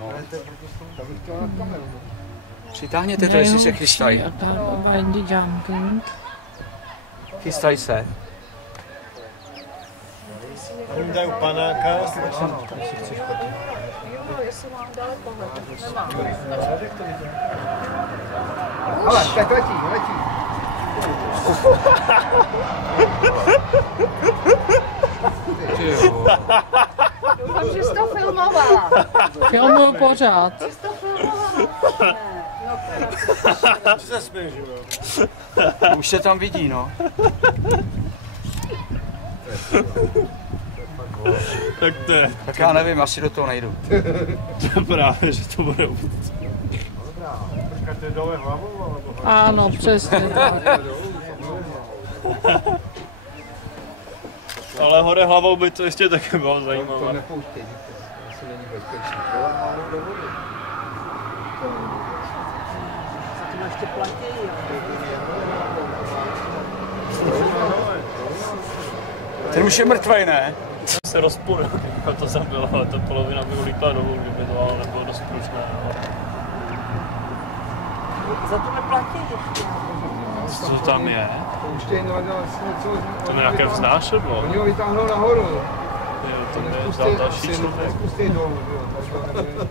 No. Tak bych chtěl na kameru. Přitáhněte to, jestli se chystají. Chystají se. Oni mi dají panáka, jestli chceš chodit. Jo, jestli mám daleko, nemám. Ale, tak letí. Doufám, že jsi to filmovala. Filmuju pořád. Jsi to filmovala. Co se směješ, jo? Už se tam vidí, no. Tak to je. Tak já nevím, asi do toho nejdu. To právě, že to bude vůbec. Počkáte dole hlavou, alebo... Ano, přesně. Ale hore hlavou by to ještě taky bylo zajímavé. To nepouštěj, to asi není bezpečný. To ještě platí, Ten už je mrtvej, ne? Se rozpůl, to zabilo, ale ta polovina by ulítla dolů, kdyby to ale nebylo dost pružné. Za to neplatí ještě. Co to tam je? Pouštěj, no, něco... To je nějaké vznášedlo. Oni ho vytáhnou nahoru. Jo, to je další člověk. Nespustej dolů, jo.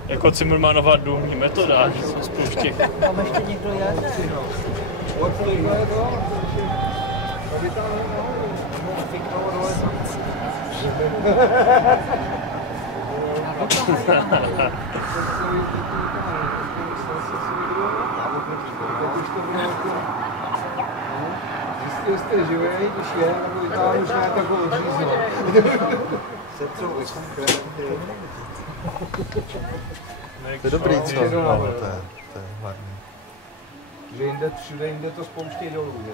Jako Cimrmanová důlní metoda, že se spouští. Tam ještě někdo jede. Vytáhnou nahoru. Fiknou dole tam. Zjistil jste, že je, když je, nebo vytáhnu už ne takovou odříznu. To je dobrý, co? No, to je hlavní. Že všude jinde to spouštěj dolů, jo.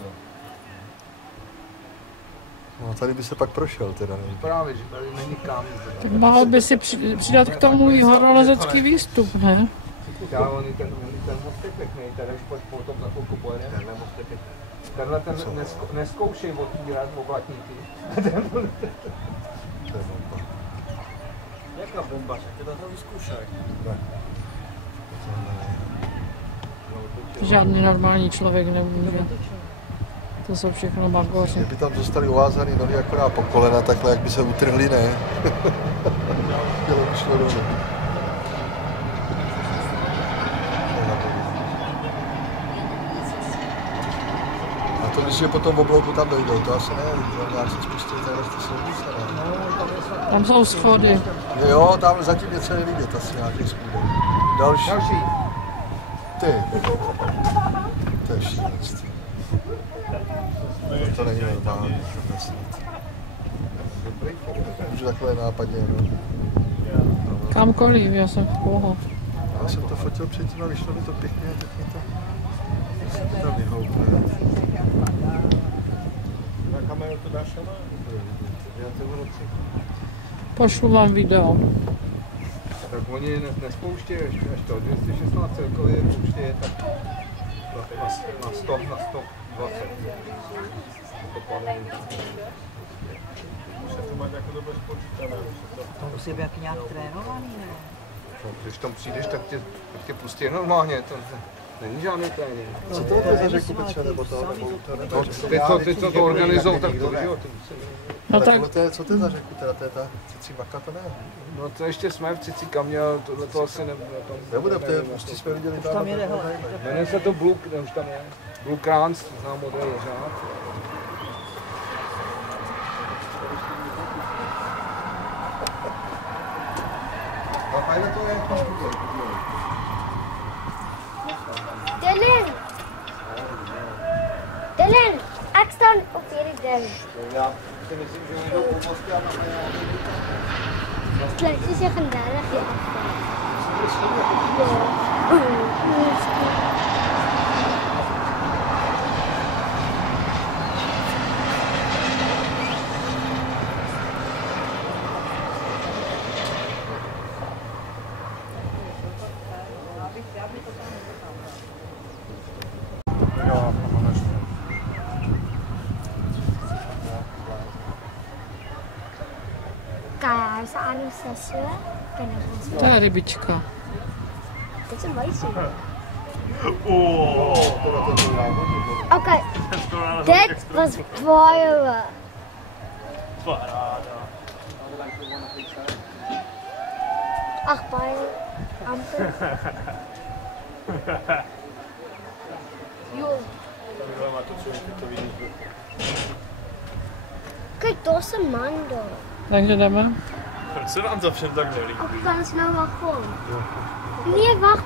No, tady by se pak prošel teda. Právě, že tady není kam. Tak mohl by si přidat k tomu horolezecký výstup, ne? Já, oni ten mostek pěknej, tady už potom za chvilku pojede. Tenhle mostek pěknej. Tenhle ten neskoušej otvírat oblatníky. To je bomba. Jaká bomba? Ty to vyzkoušej. Ne. Žádný normální člověk nemůže. To jsou všechno magoři. Kdyby tam zůstaly uvázaný nohy akorát po kolena, takhle jak by se utrhli, ne? Tělo by šlo dolů. A to když je potom v oblouku tam dojdou, to asi ne, nějak se spustí tady ty silnice, ne? Tam jsou schody. Jo, tam zatím něco je vidět, asi nějaký schůdek. Další. Ty. To je šílenství. To není normální. Můžu takhle nápadně, no. Kamkoliv, já jsem v poho. Já jsem to fotil předtím a vyšlo mi to pěkně, tak mi to tam vyhoupne. Na kameru to dáš, ale? Já to budu Pošlu vám video. Tak oni nespouštějí až to 216 celkově pouštějí tak na 100, na 120. Musíte to mít jako dobře spočítané. To musí být nějak trénovaný, ne? No, když tam přijdeš, tak tě pustí normálně, to není žádný trénink. Co to je za řeku, Petře, nebo to? Ty, co to organizujou, tak to, že jo? No tak... Co to je za řeku, teda to je ta Cicimaka, to ne? No to ještě jsme v Cicikamě, ale tohle to asi nebude, v té pustí jsme viděli tam jede, jmenuje se to Blue, ne, už tam je. Blue Crans, znám model jeřád. A tady to je Dylan, Axton opět jdem. Já si myslím, že oni jdou po mostě a tam je nějaký... Tlačí se chandárach je To je rybička. Dit is een meisje. Oh, Oké, dit was baie. paráda. Ach, baie. Amper. Jo, Takhle má to člověk, to vidíš. kijk, daar is een man daar. Takže jdeme. Proč se nám to všem tak nelíbí? Ook kan ze nou wel gewoon. Nee, wacht.